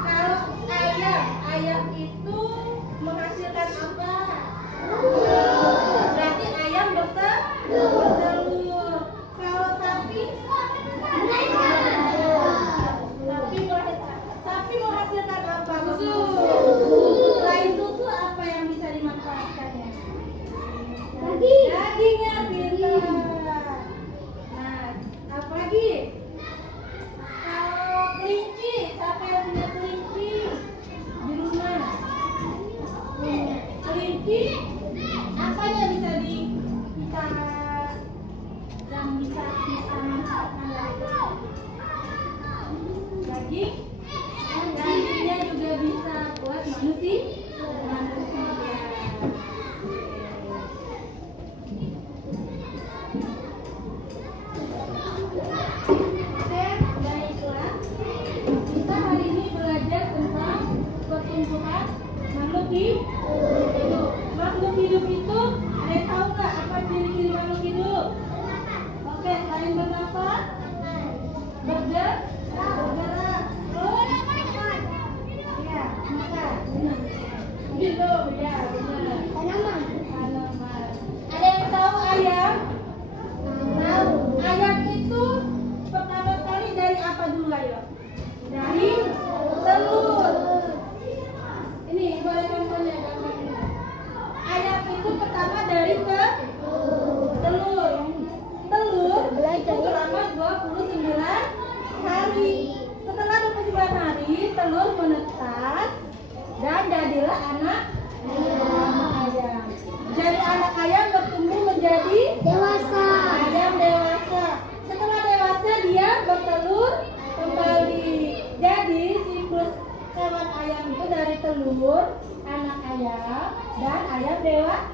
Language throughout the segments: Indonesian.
Kalau ayam itu menghasilkan apa? Berarti ayam bertelur. Kalau sapi menghasilkan apa? Susu. Selain susu apa yang bisa dimanfaatkannya? Dagingnya pintar. Nah, apa lagi? Kalau kelinci, siapa yang punya kelinci di rumah? Kelinci, apa yang bisa yang bisa kita manfaatkan dari daging? Dagingnya juga bisa buat manusia. Baiklah, kita hari ini belajar tentang pertumbuhan makhluk hidup. Makhluk hidup itu, ada yang tahu nggak apa ciri-ciri makhluk hidup? Oke, selain bernafas, bergerak, ya, makan, hidup, ya, benar. Tanaman. Ada yang tahu ayam? Ayam itu pertama sekali dari apa dulu, ayo? Dari telur. Ini boleh contohnya gambar ini. Ayam itu pertama dari telur. Telur itu selama 29 hari. Setelah 29 hari, telur menetas dan jadilah anak ayam. Dari anak ayam bertumbuh menjadi Dewasa. ayam dewasa. Setelah dewasa dia bertelur kembali. Jadi siklus hewan ayam itu dari telur, anak ayam, dan ayam dewasa.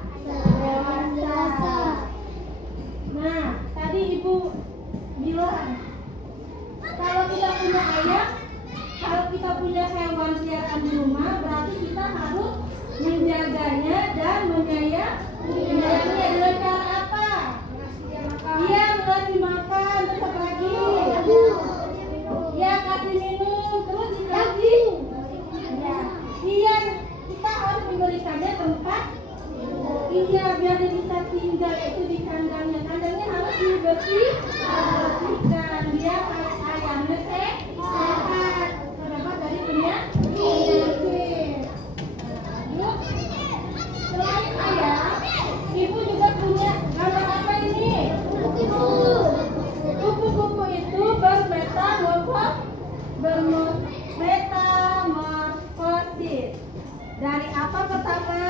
Nah, tadi Ibu bilang kalau kita punya ayam, kalau kita punya hewan peliharaan di rumah, berarti kita harus menjaganya dan menyayanginya dengan cara apa? Iya, mengasih makan, terus apa lagi? Iya, kasih minum, terus dikasih. Iya, kita harus memberikannya tempat. Iya, biar dia bisa tinggal itu di kandangnya. Kandangnya harus dibersihkan biar ayamnya sehat, terdapat dari penyakit. Selain ayam, Ibu juga punya gambar apa ini? Kupu-kupu itu bermetamorfosis. Dari apa pertama?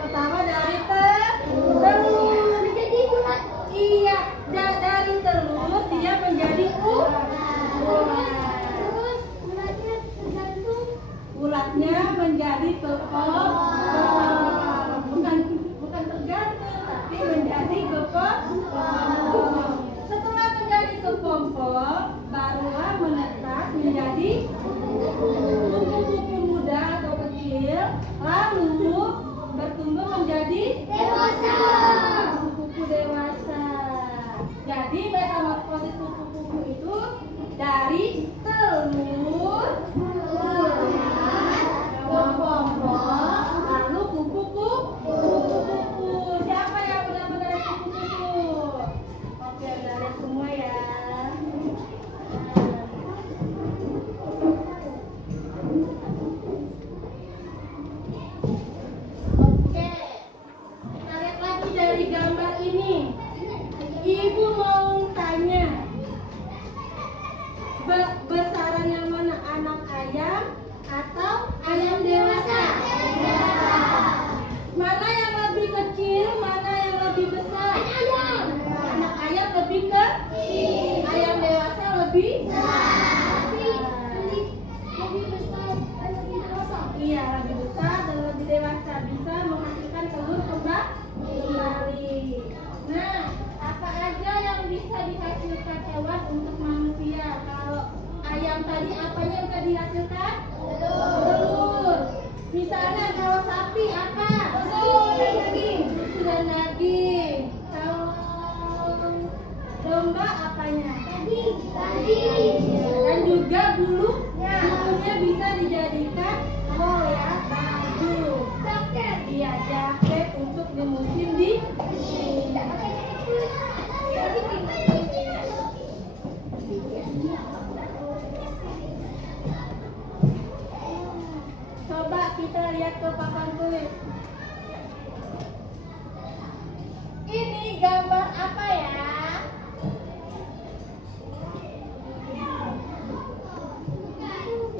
Pertama dari telur. Iya, dari telur dia menjadi ulat. Ulatnya menjadi kepompong. Bukan tergantung, tapi menjadi kepompong. Setelah menjadi kepompong, barulah menetas menjadi kupu-kupu muda atau kecil, lalu bertumbuh menjadi Dewasa. kupu-kupu dewasa. Jadi metamorfosis kupu-kupu itu dari telur, kepompong, lalu kupu-kupu. Siapa yang benar-benar kupu-kupu? Oke, udah lihat semua ya. Dan juga bulunya bisa dijadikan ya, baju, iya, jaket untuk di musim dingin. Coba kita lihat ke papan tulis. Ini gambar apa ya?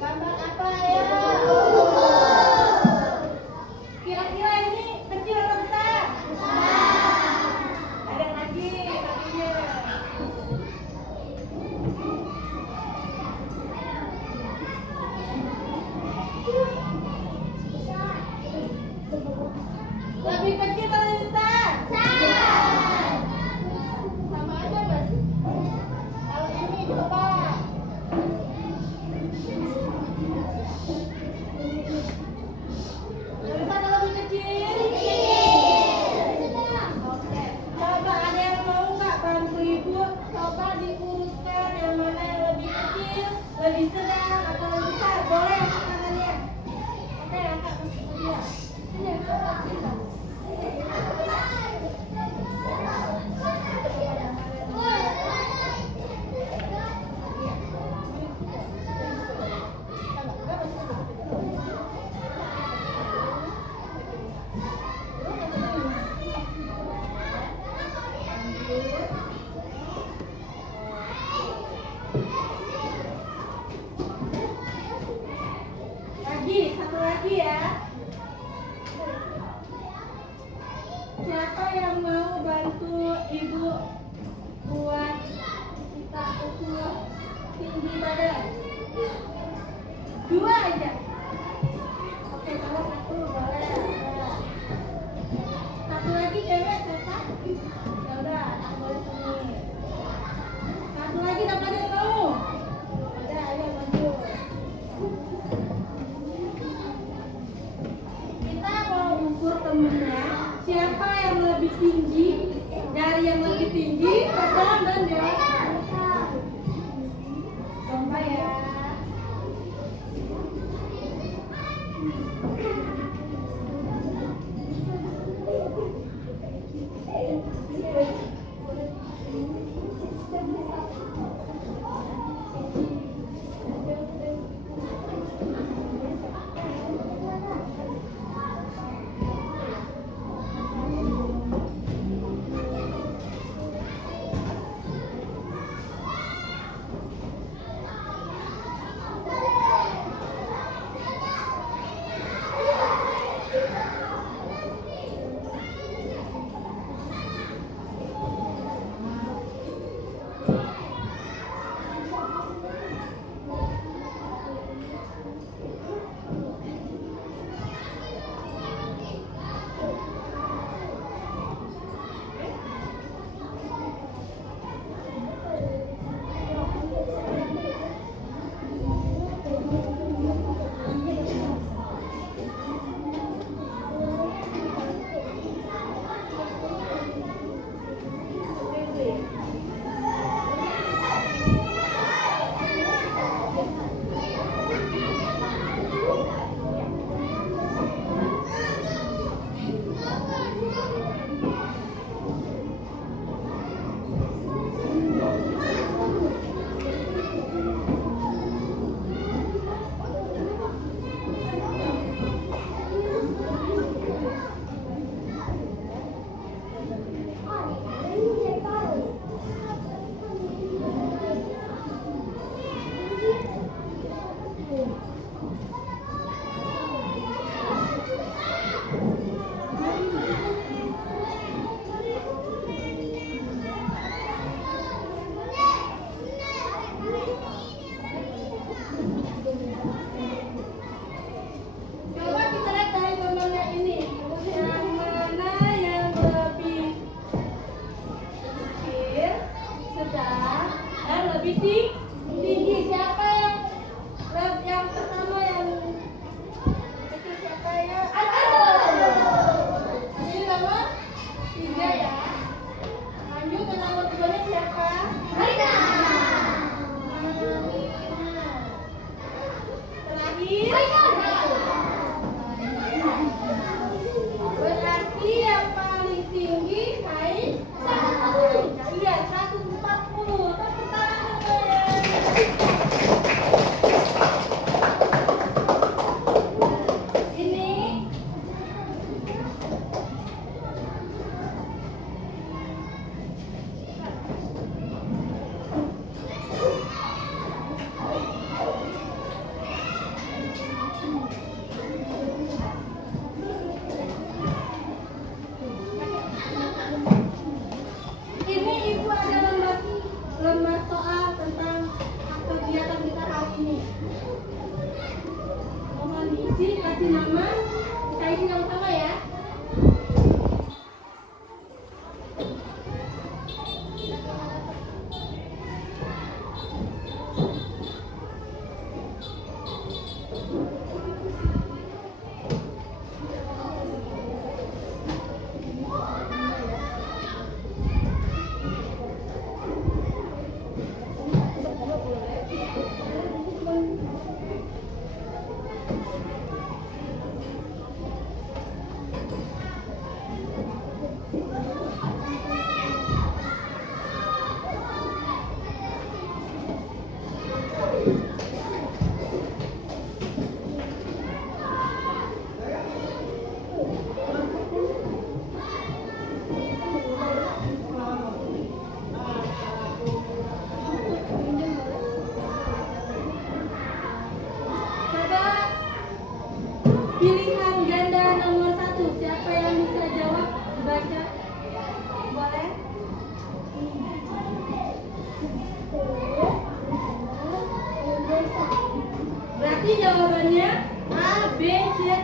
Gambar apa ya? Kira-kira ini kecil atau besar? Ada lagi kakinya. Lebih kecil atau lebih besar? Sama aja mas. Kalau ini coba. Lebih besar atau lebih kecil? Oke. Coba ada yang mau nggak bantu ibu? Coba diurutkan yang mana yang lebih kecil, lebih sedang atau lebih besar. Boleh angkat tangannya. Oke, angkat dia. Ini coba kita. Satu lagi ya. Siapa yang mau bantu ibu buat kita ukur tinggi badan? 2 aja. Oke, kalau 1 boleh. Satu lagi cewek siapa? Ya udah, aku boleh sini. Satu lagi dapat yang mau? Udah, ayo maju. Kita mau ukur temennya. Siapa yang lebih tinggi? Dari yang lebih tinggi, sedang dan dewasa. Coba ya.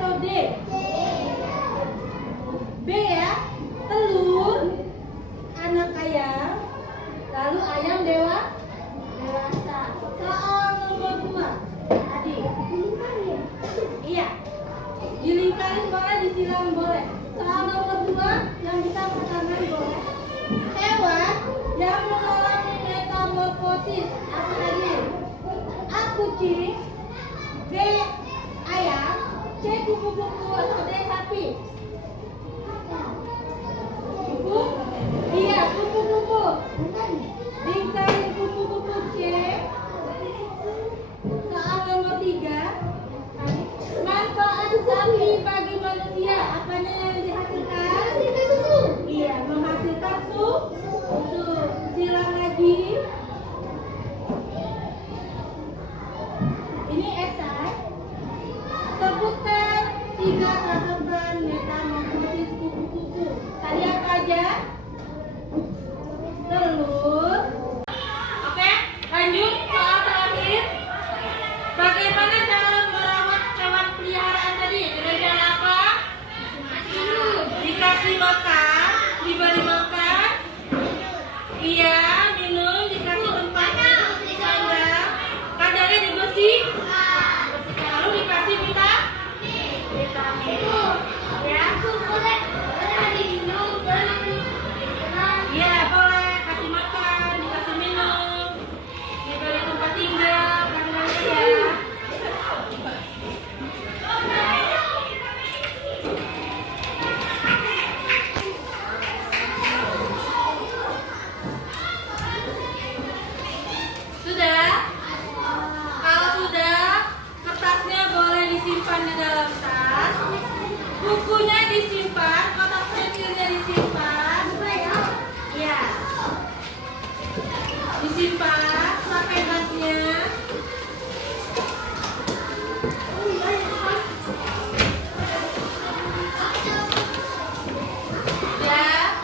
atau D? B ya. Telur, anak ayam, lalu ayam dewasa. Soal nomor 2, adik. Iya. Dilingkarin boleh, disilang boleh. Soal nomor 2 yang bisa pasangan boleh. Hewan yang mengalami metamorfosis apa tadi? A. Kucing, B. Ayam, C. Kupu-kupu atau D. Sapi? Kupu? Iya, kupu-kupu. Lingkarin kupu-kupu C. Soal nomor 3. Manfaat sapi bagi manusia, apanya yang dihasilkan? Iya, menghasilkan susu. Silang lagi. Ini esai. Sebutkan 3 tahapan metamorfosis kupu-kupu. Tadi apa aja? Telur. Oke, lanjut soal terakhir. Bagaimana cara merawat hewan peliharaan tadi? Dengan apa? Dikasih makan, diberi makan. Iya, minum, dikasih tempat untuk kandang. Kandangnya dibersih. Lalu dikasih vitamin. Ya. Iya, boleh. Kasih makan, dikasih minum, diberi tempat tinggal, kandangnya ya. Sudah? Kalau sudah, kertasnya boleh disimpan di dalam tas, bukunya disimpan, kotak pensilnya disimpan. Ya, disimpan, pakai tasnya. Ya.